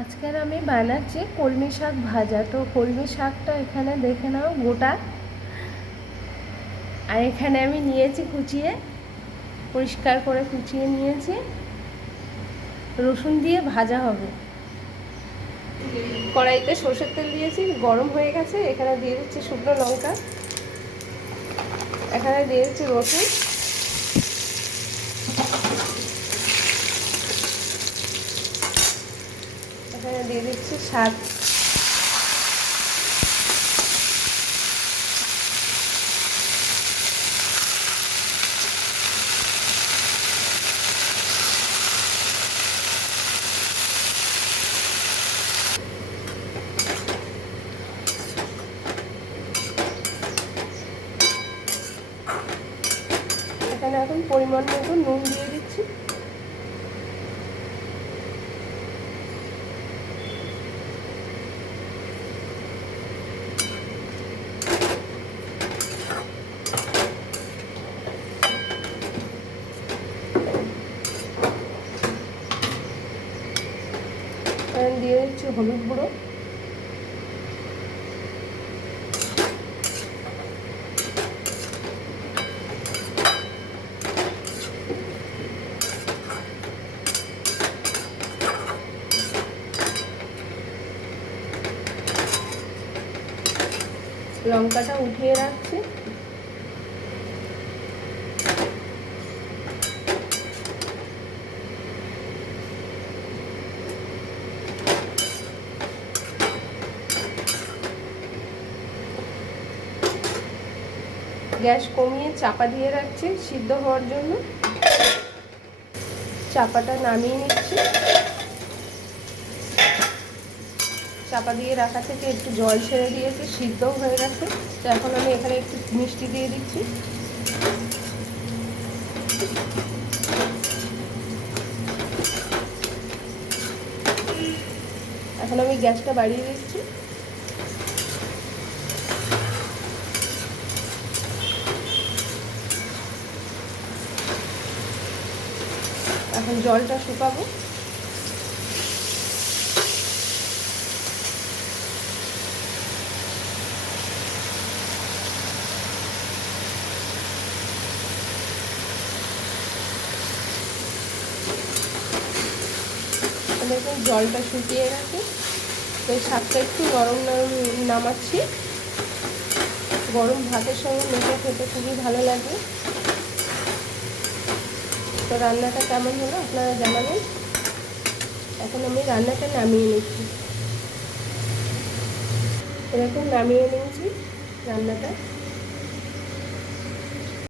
আজকের আমি বানাচ্ছি কলমি শাক ভাজা। তো কলমি শাকটা এখানে দেখে নাও গোটা, আর এখানে আমি নিয়েছি কুচিয়ে, পরিষ্কার করে কুচিয়ে নিয়েছি। রসুন দিয়ে ভাজা হবে। কড়াইতে সরষের তেল দিয়েছি, গরম হয়ে গেছে। এখানে দিয়ে দিচ্ছি শুকনো লঙ্কা, এখানে দিয়ে দিচ্ছি রসুন, এখানে দিয়ে দিচ্ছি শাক, এখানে এখন পরিমাণ মতো নুন দিয়ে দিচ্ছি। দিয়ে দিচ্ছি হলুদ গুঁড়ো, লঙ্কাটা উঠিয়ে রাখছি। গ্যাস কমিয়ে চাপা দিয়ে রাখছি সিদ্ধ হওয়ার জন্য। চাপাটা নামিয়ে নিচ্ছি। চাপা দিয়ে রাখা থেকে একটু জল ছেড়ে দিয়েছে, সিদ্ধও হয়ে গেছে। তো এখন আমি এখানে একটু মিষ্টি দিয়ে দিচ্ছি। এখন আমি গ্যাসটা বাড়িয়ে দিচ্ছি। এখন জলটা শুকাবো। দেখুন জলটা শুকিয়ে গেছে। তো শাকটা একটু নরম নরম নামাচ্ছি। গরম ভাতের সঙ্গে মেখে খেতে খুবই ভালো লাগে। তো রান্নাটা কেমন হলো আপনারা জানাবেন। এখন আমি রান্নাটা নামিয়ে নিচ্ছি। এরকম নামিয়ে নিয়েছি রান্নাটা।